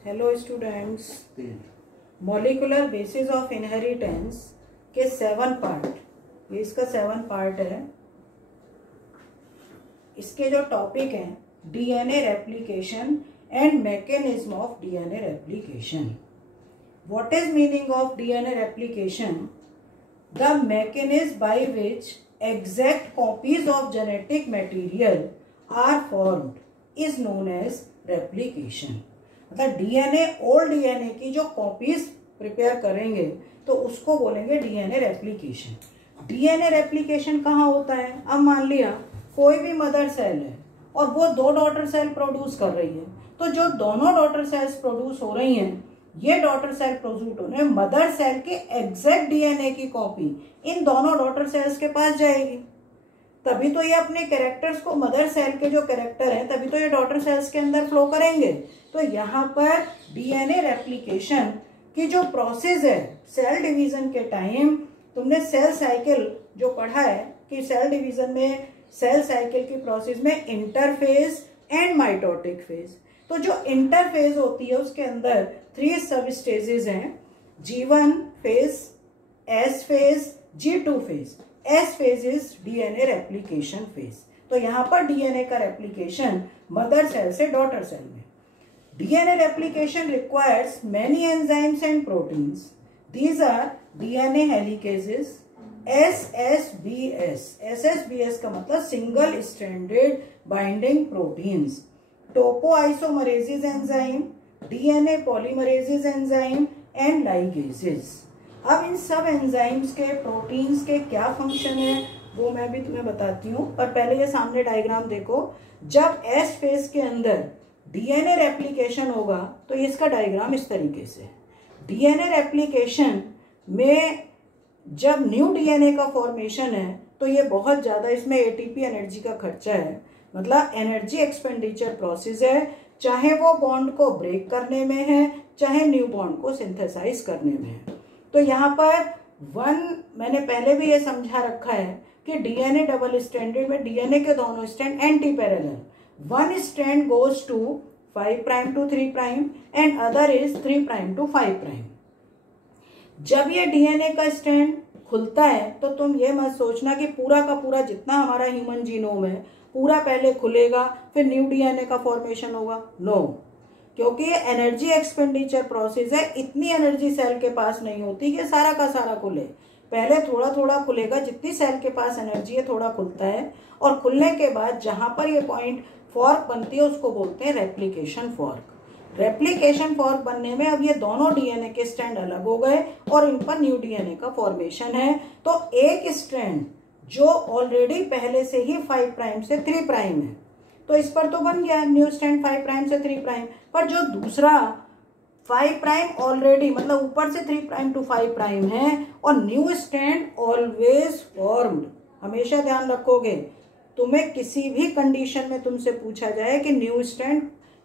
Hello students, molecular basis of inheritance के 7 part, ये इसका 7 पार्ट है। इसके जो टॉपिक हैं DNA replication and mechanism of DNA replication. What is meaning of DNA replication? The mechanism by which exact copies of genetic material are formed is known as replication। मतलब DNA old DNA की जो copies prepare करेंगे तो उसको बोलेंगे DNA replication. DNA replication कहाँ होता है? अब मान लिया कोई भी मदर सेल है और वो 2 डॉटर सेल प्रोड्यूस कर रही है, तो जो दोनों डॉटर सेल्स प्रोड्यूस हो रही हैं, ये डॉटर सेल प्रोड्यूस होने मदर सेल के एग्जैक्ट डीएनए की कॉपी इन दोनों डॉटर सेल्स के पास जाएगी। तभी तो ये अपने कैरेक्टर्स को, मदर सेल के जो कैरेक्टर हैं, तभी तो ये डॉटर सेल्स के अंदर फ्लो करेंगे। तो यहाँ पर डीएनए रेप्लिकेशन की जो प्रोसेस है, सेल डिवीजन के टाइम तुमने सेल साइकिल जो पढ़ा है कि सेल डिवीजन में सेल साइकिल की प्रोसेस में इंटरफेज एंड माइटोटिक फेज। तो जो इंटरफेज होती है उसके अंदर 3 सब स्टेजेस हैं, G1 phase, S phase, G2 phase. S phase is DNA replication phase. तो यहाँ पर डीएनए का रेप्लिकेशन मदर सेल से डॉटर सेल में। DNA replication requires many enzymes and proteins. These are DNA helicases, SSBS। SSBS का मतलब single stranded binding proteins, topoisomerases enzyme, DNA polymerases enzyme and ligases. अब इन सब एंजाइम्स के, proteins के क्या फंक्शन है वो मैं भी तुम्हें बताती हूँ, पर पहले ये सामने डायग्राम देखो। जब एस फेज के अंदर डीएनए रेप्लिकेशन होगा तो इसका डायग्राम इस तरीके से। डीएनए रेप्लिकेशन में जब न्यू डीएनए का फॉर्मेशन है तो ये बहुत ज्यादा, इसमें एटीपी एनर्जी का खर्चा है, मतलब एनर्जी एक्सपेंडिचर प्रोसेस है, चाहे वो बॉन्ड को ब्रेक करने में है, चाहे न्यू बॉन्ड को सिंथेसाइज करने में है। तो यहाँ पर मैंने पहले भी ये समझा रखा है कि डीएनए डबल स्ट्रैंडेड में डीएनए के दोनों strand anti parallel, 1 strand goes to 5 prime to 3 prime and other is 3 prime to 5 prime. जब ये डीएनए का स्ट्रैंड खुलता है तो तुम ये मत सोचना कि पूरा का पूरा जितना हमारा ह्यूमन जीनोम है पूरा पहले खुलेगा फिर न्यू डीएनए का फॉर्मेशन होगा। नो, क्योंकि ये एनर्जी एक्सपेंडिचर प्रोसेस है, इतनी एनर्जी सेल के पास नहीं होती कि सारा का सारा खुले। पहले थोड़ा थोड़ा खुलेगा, जितनी सेल के पास एनर्जी है थोड़ा खुलता है, और खुलने के बाद जहां पर ये पॉइंट फॉर्क बनती है उसको बोलते हैं रेप्लिकेशन फॉर्क। रेप्लिकेशन फॉर्क बनने में अब ये दोनों डीएनए के स्ट्रैंड अलग हो गए और इन पर न्यू डीएनए का फॉर्मेशन है। तो एक स्ट्रैंड जो ऑलरेडी पहले से ही 5 प्राइम से 3 प्राइम है तो इस पर तो बन गया न्यू स्ट्रैंड 5 प्राइम से 3 प्राइम, पर जो दूसरा 5 प्राइम ऑलरेडी, मतलब ऊपर से 3 प्राइम टू 5 प्राइम है और न्यू स्ट्रैंड ऑलवेज फॉर्म्ड। हमेशा ध्यान रखोगे, तुम्हें किसी भी कंडीशन में तुमसे पूछा जाए कि न्यू स्ट्रैंड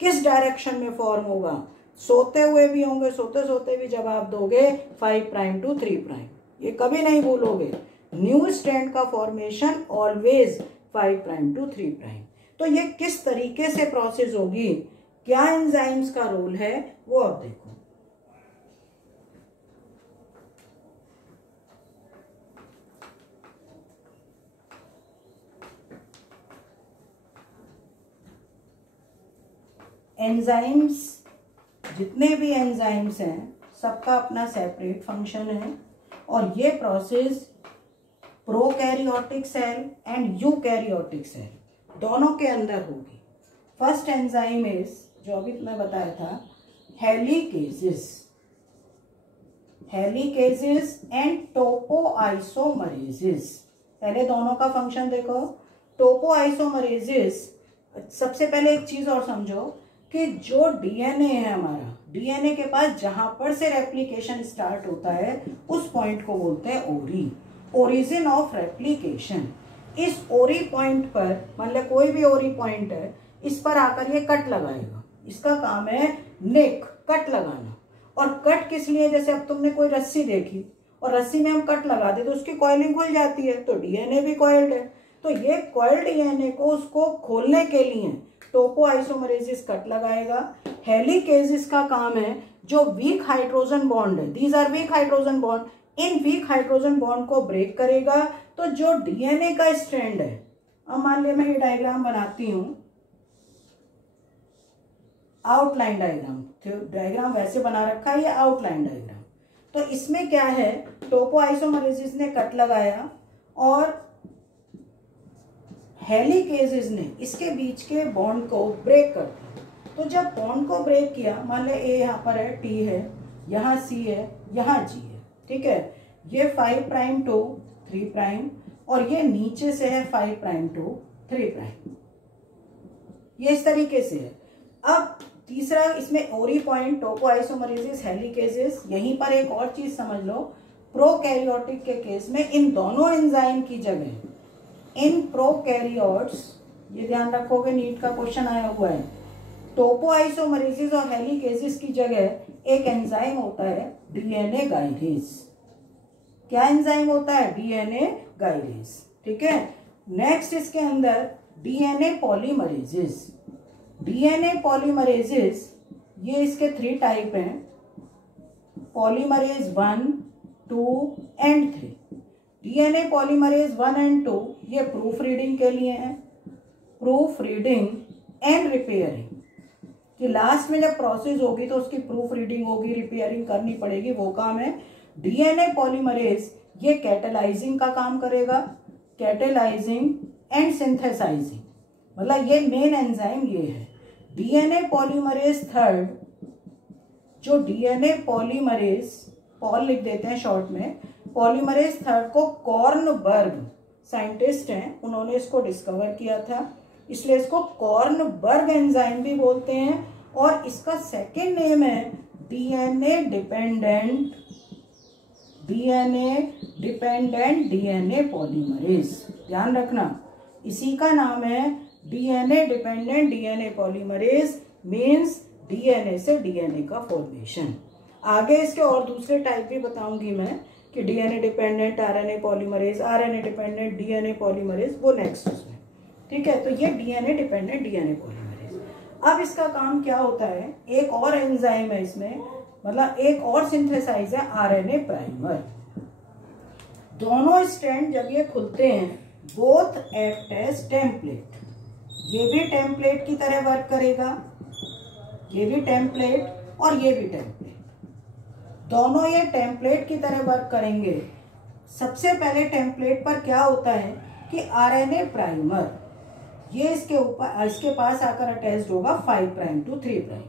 किस डायरेक्शन में फॉर्म होगा, सोते हुए भी होंगे, सोते सोते भी जवाब दोगे 5 प्राइम टू 3 प्राइम, ये कभी नहीं भूलोगे। न्यू स्ट्रैंड का formation always 5 prime to 3 prime. तो ये किस तरीके से प्रोसेस होगी, क्या एंजाइम्स का रोल है वो अब देखो। एंजाइम्स, जितने भी एंजाइम्स हैं सबका अपना सेपरेट फंक्शन है और ये process prokaryotic cell and eukaryotic cell दोनों के अंदर होगी। फर्स्ट एंजाइम इज, जो अभी मैं बताया था, हेलिकेजेस। हेलिकेजेस एंड टोपोआइसोमरेसिस। पहले दोनों का फंक्शन देखो। टोपोआइसोमरेसिस, सबसे पहले एक चीज और समझो कि जो डीएनए है हमारा, डीएनए के पास जहां पर से रेप्लिकेशन स्टार्ट होता है उस पॉइंट को बोलते हैं ओरी, ओरिजिन ऑफ रेप्लिकेशन। इस ओरी पॉइंट पर, मतलब कोई भी ओरी पॉइंट है, इस पर आकर ये कट लगाएगा। इसका काम है नेक, कट लगाना। और कट किस लिए? जैसे अब तुमने कोई रस्सी देखी और रस्सी में हम कट लगा दे तो उसकी कॉइलिंग खुल जाती है, तो डीएनए भी कॉइल्ड है। तो ये कॉइल्ड डीएनए को उसको खोलने के लिए टोपोआइसोमरेसिस कट लगाएगा। हेलिकेजेस का काम है जो वीक हाइड्रोजन बॉन्ड है, these are weak hydrogen bond, इन वीक हाइड्रोजन बॉन्ड को ब्रेक करेगा। तो जो डीएनए का स्ट्रैंड है, अब मान लिया मैं ये डायग्राम बनाती हूं, आउटलाइन डायग्राम, तो डायग्राम वैसे बना रखा है, ये आउटलाइन डायग्राम। तो इसमें क्या है, टोपोआइसोमरेसिस ने कट लगाया और हेलिकेजेस ने इसके बीच के बॉन्ड को ब्रेक कर दिया। तो जब बॉन्ड को ब्रेक किया, मान लिया ए यहाँ पर है, टी है, यहाँ सी है, यहाँ जी है, ठीक है, ये 5 प्राइम टू 3 प्राइम और ये नीचे से है 5 प्राइम टू 3 प्राइम, ये इस तरीके से है। अब तीसरा इसमें ओरी पॉइंट, टोपोआइसोमरेसिस, हेलिकेजेस। यहीं पर एक और चीज समझ लो, प्रोकैरियोटिक के केस में इन दोनों एंजाइम की जगह, इन प्रोकैरियोट्स, ये ध्यान रखोगे, नीट का क्वेश्चन आया हुआ है, टोपोआइसोमरेसिस और हेलिकेजेस की जगह एक एंजाइम होता है डीएनए गाइरेज। क्या एंजाइम होता है? डीएनए गाइरेज, ठीक है। नेक्स्ट इसके अंदर डीएनए पॉलीमरेजेस। डीएनए पॉलीमरेजेस, ये इसके 3 टाइप हैं, polymerase 1, 2 and 3। DNA polymerase 1 and 2 ये प्रूफ रीडिंग के लिए हैं, प्रूफ रीडिंग एंड रिपेयरिंग, कि लास्ट में जब प्रोसेस होगी तो उसकी प्रूफ रीडिंग होगी, रिपेयरिंग करनी पड़ेगी, वो काम है। डीएनए पॉलीमरेज ये कैटेलाइजिंग का काम करेगा, कैटेलाइजिंग एंड सिंथेसाइजिंग, मतलब ये मेन एंजाइम ये है। डीएनए पॉलीमरेज 3, जो डीएनए पॉलीमरेज, पॉल लिख देते हैं शॉर्ट में, पॉलीमरेज 3 को कॉर्नबर्ग साइंटिस्ट हैं, उन्होंने इसको डिस्कवर किया था, इसलिए इसको कॉर्नबर्ग एंजाइम भी बोलते हैं। और इसका सेकेंड नेम है डीएनए डिपेंडेंट डीएनए पॉलीमरेज। ध्यान रखना, इसी का नाम है DNA dependent DNA polymerase, means DNA से डीएनए का फॉर्मेशन। आगे इसके और दूसरे टाइप भी बताऊंगी मैं, कि DNA dependent RNA polymerase, RNA dependent DNA polymerase, वो नेक्स्ट उसमें, ठीक है। तो ये डीएनए डिपेंडेंट डीएनए पॉलीमरेज। अब इसका काम क्या होता है, एक और एंजाइम है इसमें, मतलब एक और सिंथेसाइज है आरएनए प्राइमर। दोनों स्ट्रैंड जब ये खुलते हैं, बोथ एक्ट एज टेम्पलेट, ये भी टेम्पलेट की तरह वर्क करेगा, ये भी टेम्पलेट और ये भी टेम्पलेट, दोनों ये टेम्पलेट की तरह वर्क करेंगे। सबसे पहले टेम्पलेट पर क्या होता है कि आरएनए प्राइमर ये इसके पास आकर अटैच्ड होगा 5 प्राइम टू 3 प्राइम।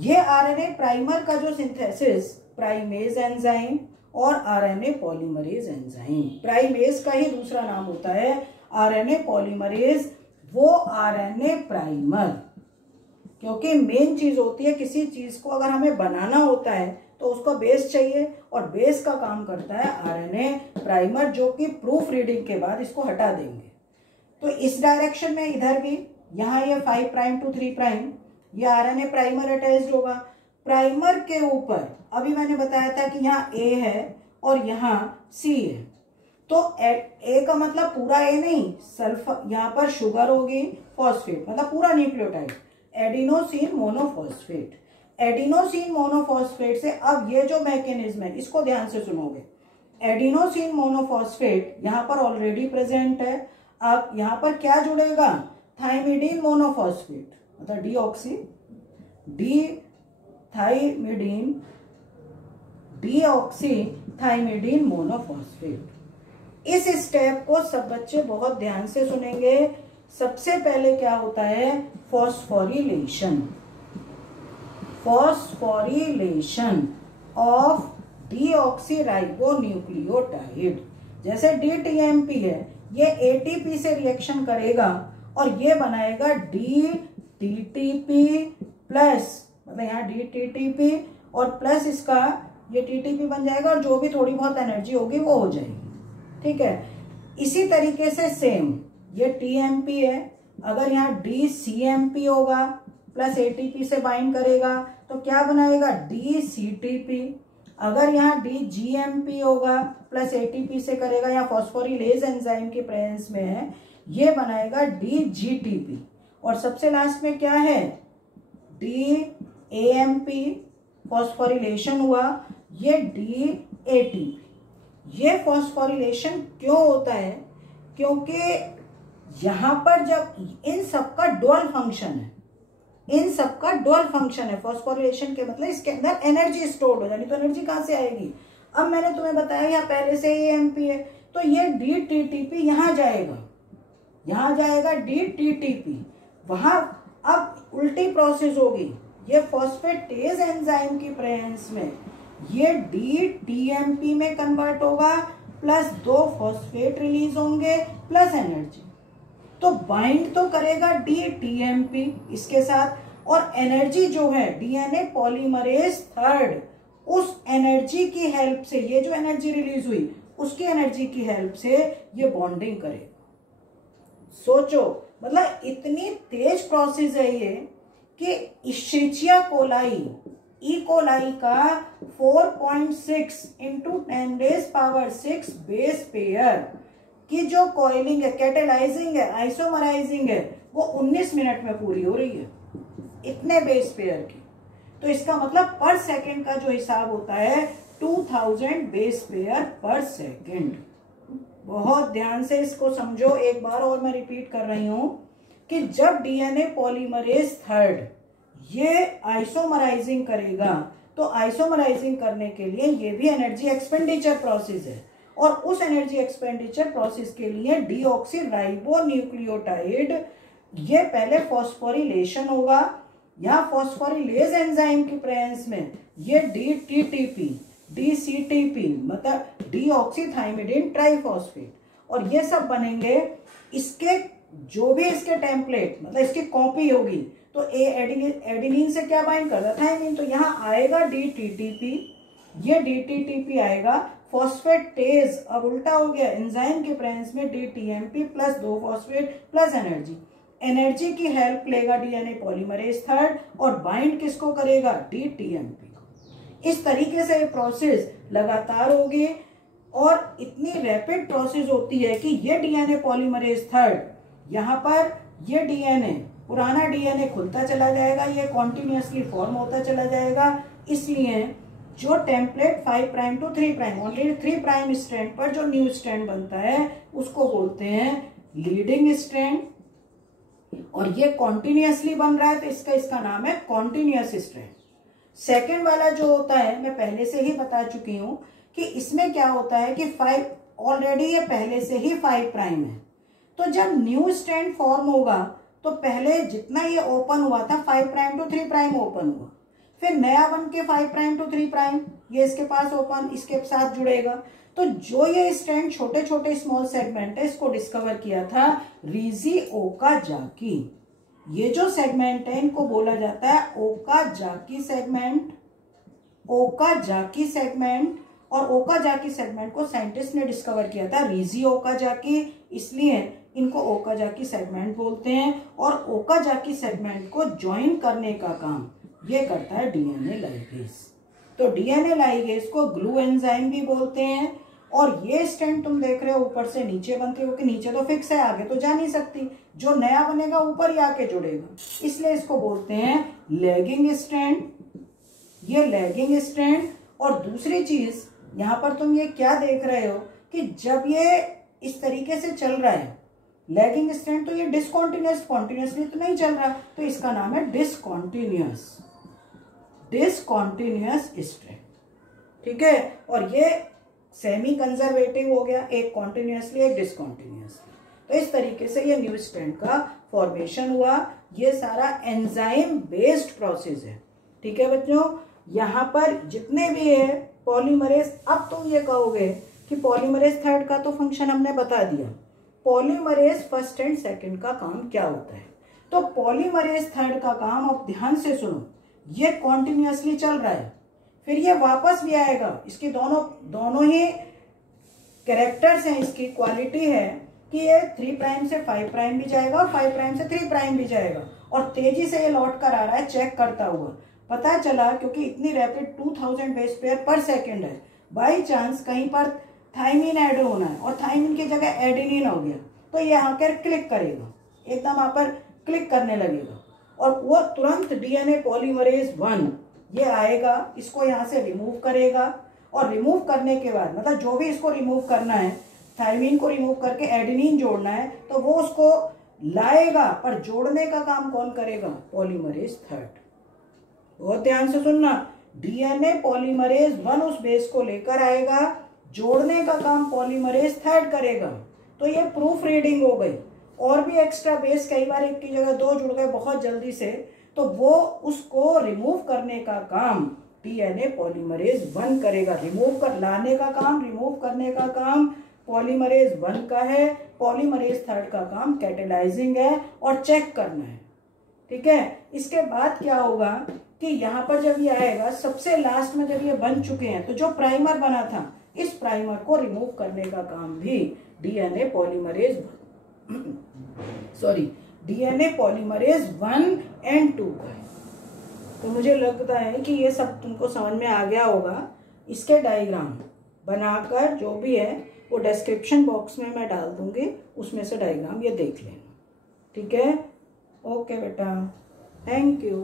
ये आरएनए प्राइमर का जो सिंथेसिस प्राइमेज एंजाइम और आरएनए पॉलीमरेज एंजाइम, प्राइमेज का ही दूसरा नाम होता है आरएनए पॉलीमरेज, वो आरएनए प्राइमर, क्योंकि मेन चीज होती है किसी चीज को अगर हमें बनाना होता है तो उसका बेस चाहिए, और बेस का काम करता है आरएनए प्राइमर, जो कि प्रूफ रीडिंग के बाद इसको हटा देंगे। तो इस डायरेक्शन में इधर भी, यहाँ ये 5 प्राइम टू 3 प्राइम, ये आरएनए प्राइमर अटैच्ड होगा। प्राइमर के ऊपर अभी मैंने बताया था कि यहाँ ए है और यहाँ सी है, तो ए का मतलब पूरा ए नहीं, सल्फर, यहाँ पर शुगर होगी, फॉस्फेट, मतलब पूरा nucleotide, adenosine monophosphate. Adenosine monophosphate से, अब ये जो मैकेनिज्म है इसको ध्यान से सुनोगे, एडिनोसिन मोनोफॉस्फेट यहाँ पर ऑलरेडी प्रेजेंट है। अब यहाँ पर क्या जुड़ेगा? थाइमिडीन मोनोफॉस्फेट, मतलब डीऑक्सीथाइमिडीन मोनोफॉस्फेट। इस स्टेप को सब बच्चे बहुत ध्यान से सुनेंगे। सबसे पहले क्या होता है? Phosphorylation of deoxyribonucleotide. जैसे डीटीएमपी है, ये एटीपी से रिएक्शन करेगा और ये बनाएगा डीटीटीपी प्लस, मतलब यहाँ डीटीटीपी और प्लस इसका ये टीटीपी बन जाएगा, और जो भी थोड़ी बहुत एनर्जी होगी वो हो जाएगी, ठीक है। इसी तरीके से सेम ये टीएमपी है, अगर यहाँ डीसीएमपी होगा प्लस एटीपी से बाइंड करेगा तो क्या बनाएगा? डीसीटीपी। अगर यहाँ डीजीएमपी होगा प्लस एटीपी से करेगा, या फॉस्फोरिलेज एंजाइम की प्रेजेंस में है, ये बनाएगा डीजीटीपी। और सबसे लास्ट में क्या है? DAMP फॉस्फोरिलेशन हुआ, ये DATP। ये फॉस्फोरिलेशन क्यों होता है? क्योंकि यहां पर जब इन सबका डुअल फंक्शन है, इन सबका डुअल फंक्शन है। फॉस्फोरिलेशन के मतलब इसके अंदर एनर्जी स्टोर हो जानी, तो एनर्जी कहां से आएगी? अब मैंने तुम्हें बताया यहाँ पहले से AMP है, तो ये DTTP यहां जाएगा, यहां जाएगा DTTP। वहां अब उल्टी प्रोसेस होगी, ये फॉस्फेटेज एंजाइम की प्रेजेंस में ये DTMP में कन्वर्ट होगा, प्लस 2 फॉस्फेट रिलीज होंगे प्लस एनर्जी। तो बाइंड तो करेगा DTMP इसके साथ, और एनर्जी जो है DNA पॉलीमरेज थर्ड, उस एनर्जी की हेल्प से, ये जो एनर्जी रिलीज हुई उसकी एनर्जी की हेल्प से ये बॉन्डिंग करेगा। सोचो, मतलब इतनी तेज प्रोसेस है ये कि इश्चेरिचिया कोलाई, ई कोलाई का 4.6 × 10⁻⁶ बेस पेयर की जो कॉइलिंग है, कैटेलाइजिंग है, आइसोमराइजिंग है, वो 19 मिनट में पूरी हो रही है, इतने बेस पेयर की। तो इसका मतलब पर सेकंड का जो हिसाब होता है 2000 बेस पेयर पर सेकंड। बहुत ध्यान से इसको समझो, एक बार और मैं रिपीट कर रही हूं कि जब DNA पॉलीमरेज थर्ड ये आइसोमराइजिंग करेगा, तो आइसोमराइजिंग करने के लिए ये भी एनर्जी एक्सपेंडिचर प्रोसेस है, और उस एनर्जी एक्सपेंडिचर प्रोसेस के लिए डीऑक्सीराइबोन्यूक्लियोटाइड ये पहले फॉस्फोरिलेशन होगा, या फॉस्फोरिलेज एंजाइम की प्रेजेंस में ये DTTP, DCTP मतलब डीऑक्सीथाइमिडिन ट्राइफॉस्फेट, और ये सब बनेंगे। इसके जो भी इसके टेम्पलेट मतलब इसकी कॉपी होगी, तो एडेनिन से क्या बाइंड करता है? थाइमिन। तो यहाँ आएगा DTTP, ये DTTP आएगा, फॉस्फेटेज अब उल्टा हो गया, एंजाइम के प्रेजेंस में DTMP plus 2 phosphate plus energy. Energy की हेल्प लेगा DNA पॉलीमरेज थर्ड, और बाइंड किसको करेगा? DTMP को। इस तरीके से ये प्रोसेस लगातार होगी, और इतनी रैपिड प्रोसेस होती है कि ये DNA पॉलीमरेज थर्ड, यहाँ पर ये DNA, पुराना DNA खुलता चला जाएगा, ये कॉन्टिन्यूसली फॉर्म होता चला जाएगा। इसलिए जो टेम्पलेट 5' to 3', ऑलरेडी 3' स्ट्रैंड पर जो न्यू स्ट्रैंड बनता है उसको बोलते हैं लीडिंग स्ट्रैंड, और ये कॉन्टिन्यूसली बन रहा है तो इसका नाम है कॉन्टिन्यूस स्ट्रैंड। सेकेंड वाला जो होता है, मैं पहले से ही बता चुकी हूं कि इसमें क्या होता है कि 5 ऑलरेडी ये पहले से ही 5' है, तो जब न्यू स्ट्रैंड फॉर्म होगा तो पहले जितना ये ओपन हुआ था 5' to 3' ओपन हुआ, फिर नया बन के 5' to 3', ये इसके पास ओपन इसके साथ जुड़ेगा। तो जो ये स्ट्रैंड छोटे छोटे स्मॉल सेगमेंट है, इसको डिस्कवर किया था रिजी ओकाजाकी। ये जो सेगमेंट है इनको बोला जाता है ओकाजाकी सेगमेंट, ओकाजाकी सेगमेंट। और ओकाजाकी सेगमेंट को साइंटिस्ट ने डिस्कवर किया था रिजी ओकाजाकी, इसलिए इनको ओकाजाकी सेगमेंट बोलते हैं। और ओकाजाकी सेगमेंट को ज्वाइन करने का काम ये करता है DNA लाइगेज। तो DNA लाइगेज को ग्लू एंजाइम भी बोलते हैं। और ये स्ट्रैंड तुम देख रहे हो ऊपर से नीचे बनती है, क्योंकि नीचे तो फिक्स है, आगे तो जा नहीं सकती, जो नया बनेगा ऊपर ही आके जुड़ेगा, इसलिए इसको बोलते हैं लैगिंग स्ट्रैंड, ये लैगिंग स्ट्रैंड। और दूसरी चीज यहाँ पर तुम ये क्या देख रहे हो कि जब ये इस तरीके से चल रहा है लैगिंग स्ट्रैंड, तो ये डिसकॉन्टिन्यूस, कॉन्टिन्यूसली तो नहीं चल रहा, तो इसका नाम है डिसकॉन्टिन्यूस, डिसकॉन्टिन्यूस स्ट्रैंड। ठीक है, और ये सेमी कंजर्वेटिव हो गया, एक कॉन्टिन्यूसली एक डिसकॉन्टिन्यूसली। तो इस तरीके से ये न्यू स्ट्रैंड का फॉर्मेशन हुआ। ये सारा एंजाइम बेस्ड प्रोसेस है। ठीक है बच्चों, यहाँ पर जितने भी है पॉलीमरेज, अब तुम ये कहोगे कि पॉलीमरेज थर्ड का तो फंक्शन हमने बता दिया, पॉलीमरेज फर्स्ट एंड सेकंड का काम क्या होता है? तो पॉलीमरेज थर्ड का काम, अब ध्यान से सुनो, ये कॉन्टिन्यूसली चल रहा है, फिर ये वापस भी आएगा। इसके दोनों ही कैरेक्टर्स हैं, इसकी क्वालिटी है कि ये 3' से 5' भी जाएगा और 5' से 3' भी जाएगा, और तेजी से ये लौट कर आ रहा है चेक करता हुआ। पता चला क्योंकि इतनी रैपिड 2000 बेस पेयर पर सेकंड है, बाई चांस कहीं पर थाइमिन ऐड होना है और थाइमिन की जगह एडेनिन हो गया, तो ये यहाँ पर क्लिक करेगा, एकदम यहाँ पर क्लिक करने लगेगा और वो तुरंत डीएनए पॉलीमरेज 1 ये आएगा, इसको यहाँ से रिमूव करेगा और रिमूव करने के बाद मतलब जो भी इसको रिमूव करना है, थायमीन को रिमूव करके एडेनिन जोड़ना है, तो वो उसको लाएगा, पर जोड़ने का काम कौन करेगा? पॉलीमरेज 3। बहुत ध्यान से सुनना, डीएनए पॉलीमरेज 1 उस बेस को लेकर आएगा, जोड़ने का काम पॉलीमरेज 3 करेगा। तो ये प्रूफ रीडिंग हो गई। और भी एक्स्ट्रा बेस कई बार एक की जगह 2 जुड़ गए बहुत जल्दी से, तो वो उसको रिमूव करने का काम डीएनए पॉलीमरेज 1 करेगा। रिमूव कर लाने का काम, रिमूव करने का काम पॉलीमरेज 1 का है, पॉलीमरेज 3 का काम कैटेलाइजिंग है और चेक करना है। ठीक है, इसके बाद क्या होगा कि यहाँ पर जब ये आएगा, सबसे लास्ट में जब ये बन चुके हैं, तो जो प्राइमर बना था, इस प्राइमर को रिमूव करने का काम भी डीएनए पॉलीमरेज डीएनए पॉलीमरेज 1 और 2 का है। तो मुझे लगता है कि ये सब तुमको समझ में आ गया होगा। इसके डायग्राम बनाकर जो भी है वो डिस्क्रिप्शन बॉक्स में मैं डाल दूंगी, उसमें से डायग्राम ये देख लेना। ठीक है, ओके बेटा, थैंक यू।